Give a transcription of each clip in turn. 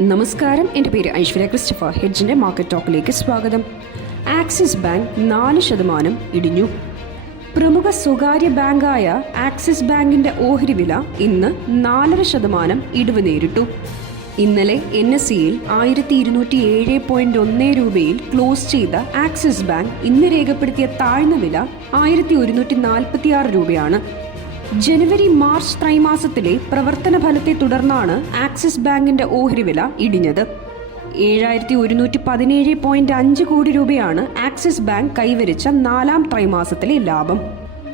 നമസ്കാരം. എന്റെ പേര് ഐശ്വര്യ ക്രിസ്റ്റഫർ. ഹെഡ്ജിന്റെ മാർക്കറ്റ് ടോക്കിലേക്ക് സ്വാഗതം. ആക്സിസ് ബാങ്ക് നാല് ശതമാനം ഇടിഞ്ഞു. പ്രമുഖ സ്വകാര്യ ബാങ്കായ ആക്സിസ് ബാങ്കിന്റെ ഓഹരി വില ഇന്ന് നാലര ശതമാനം ഇടിവ് നേരിട്ടു. ഇന്നലെ എൻ എസ് സിയിൽ ആയിരത്തി ഇരുന്നൂറ്റി ഏഴ് പോയിന്റ് ഒന്ന് രൂപയിൽ ക്ലോസ് ചെയ്ത ആക്സിസ് ബാങ്ക് ഇന്ന് രേഖപ്പെടുത്തിയ താഴ്ന്ന വില ആയിരത്തി ഒരുന്നൂറ്റി നാൽപ്പത്തിയാറ് രൂപയാണ്. ജനുവരി മാർച്ച് ത്രൈമാസത്തിലെ പ്രവർത്തന ഫലത്തെ തുടർന്നാണ് ആക്സിസ് ബാങ്കിന്റെ ഓഹരി വില ഇടിഞ്ഞത്. ഏഴായിരത്തി ഒരുന്നൂറ്റി പതിനേഴ് പോയിന്റ് അഞ്ച് കോടി രൂപയാണ് ആക്സിസ് ബാങ്ക് കൈവരിച്ച നാലാം ത്രൈമാസത്തിലെ ലാഭം.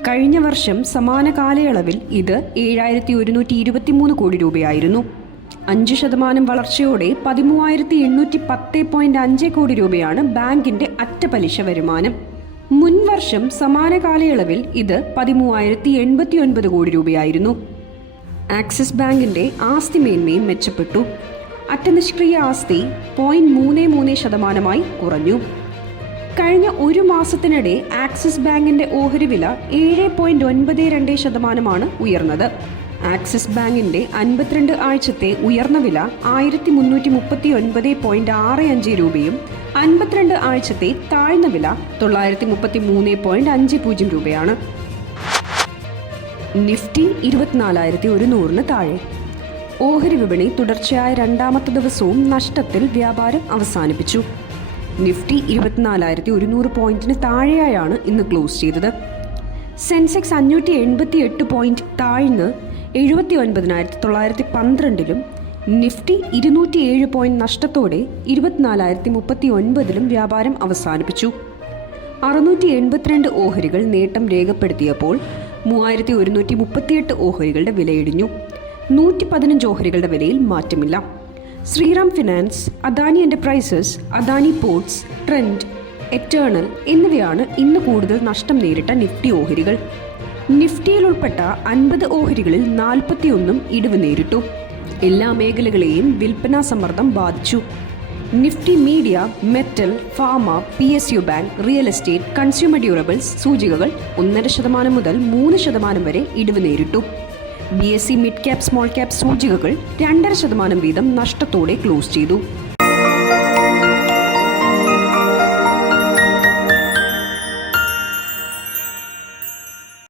കഴിഞ്ഞ വർഷം സമാന കാലയളവിൽ ഇത് ഏഴായിരത്തി ഒരുന്നൂറ്റി ഇരുപത്തിമൂന്ന് കോടി രൂപയായിരുന്നു. അഞ്ച് ശതമാനം വളർച്ചയോടെ പതിമൂവായിരത്തി എണ്ണൂറ്റി പത്ത് പോയിന്റ് അഞ്ച് കോടി രൂപയാണ് ബാങ്കിന്റെ അറ്റപലിശ വരുമാനം. മുൻ വർഷം സമാന കാലയളവിൽ ഇത് പതിമൂവായിരത്തി എൺപത്തി ഒൻപത് കോടി രൂപയായിരുന്നു. ആക്സിസ് ബാങ്കിന്റെ ആസ്തി മേന്മയും മെച്ചപ്പെട്ടു. അറ്റനിഷ്ക്രിയ ആസ്തി പോയിന്റ് മൂന്ന് മൂന്ന് ശതമാനമായി കുറഞ്ഞു. കഴിഞ്ഞ ഒരു മാസത്തിനിടെ ആക്സിസ് ബാങ്കിന്റെ ഓഹരി വില ഏഴ് പോയിന്റ് ഒൻപത് രണ്ട് ശതമാനമാണ് ഉയർന്നത്. ആക്സിസ് ബാങ്കിന്റെ അൻപത്തിരണ്ട് ആഴ്ചത്തെ ഉയർന്ന വില ആയിരത്തി മുന്നൂറ്റി മുപ്പത്തി ഒൻപത് പോയിന്റ് ആറ് അഞ്ച് രൂപയും അൻപത്തിരണ്ട് ആഴ്ചത്തെ താഴ്ന്ന വില തൊള്ളായിരത്തി മുപ്പത്തി മൂന്ന് പോയിന്റ് അഞ്ച് പൂജ്യം രൂപയാണ്. നിഫ്റ്റി ഇരുപത്തിനാലായിരത്തി ഒരുന്നൂറിന് താഴെ. ഓഹരി വിപണി തുടർച്ചയായ രണ്ടാമത്തെ ദിവസവും നഷ്ടത്തിൽ വ്യാപാരം അവസാനിപ്പിച്ചു. നിഫ്റ്റി ഇരുപത്തിനാലായിരത്തി ഒരുന്നൂറ് പോയിന്റിന് താഴെയായാണ് ഇന്ന് ക്ലോസ് ചെയ്തത്. സെൻസെക്സ് അഞ്ഞൂറ്റി എൺപത്തി എട്ട് പോയിന്റ് താഴ്ന്ന് എഴുപത്തി ഒൻപതിനായിരത്തി തൊള്ളായിരത്തി പന്ത്രണ്ടിലും നിഫ്റ്റി ഇരുന്നൂറ്റി ഏഴ് പോയിന്റ് നഷ്ടത്തോടെ ഇരുപത്തിനാലായിരത്തി മുപ്പത്തി ഒൻപതിലും വ്യാപാരം അവസാനിപ്പിച്ചു. അറുന്നൂറ്റി എൺപത്തിരണ്ട് ഓഹരികൾ നേട്ടം രേഖപ്പെടുത്തിയപ്പോൾ മൂവായിരത്തി ഒരുന്നൂറ്റി മുപ്പത്തിയെട്ട് ഓഹരികളുടെ വിലയിടിഞ്ഞു. നൂറ്റി പതിനഞ്ച് ഓഹരികളുടെ വിലയിൽ മാറ്റമില്ല. Shriram finance Adani enterprises Adani ports Trent Eternal എന്നിവയാണ് ഇന്ന് കൂടുതൽ നഷ്ടം നേരിട്ട നിഫ്റ്റി ഓഹരികൾ. നിഫ്റ്റിയിൽ ഉൾപ്പെട്ട അൻപത് ഓഹരികളിൽ നാൽപ്പത്തിയൊന്നും ഇടിവ് നേരിട്ടു. എല്ലാ മേഖലകളെയും വിൽപ്പനാ സമ്മർദ്ദം ബാധിച്ചു. Nifty media metal pharma P S U bank real estate consumer durables സൂചികകൾ ഒന്നര ശതമാനം മുതൽ മൂന്ന് ശതമാനം വരെ ഇടിവ് നേരിട്ടു. B S C mid cap small cap സൂചികകൾ രണ്ടര ശതമാനം വീതം നഷ്ടത്തോടെ ക്ലോസ് ചെയ്തു.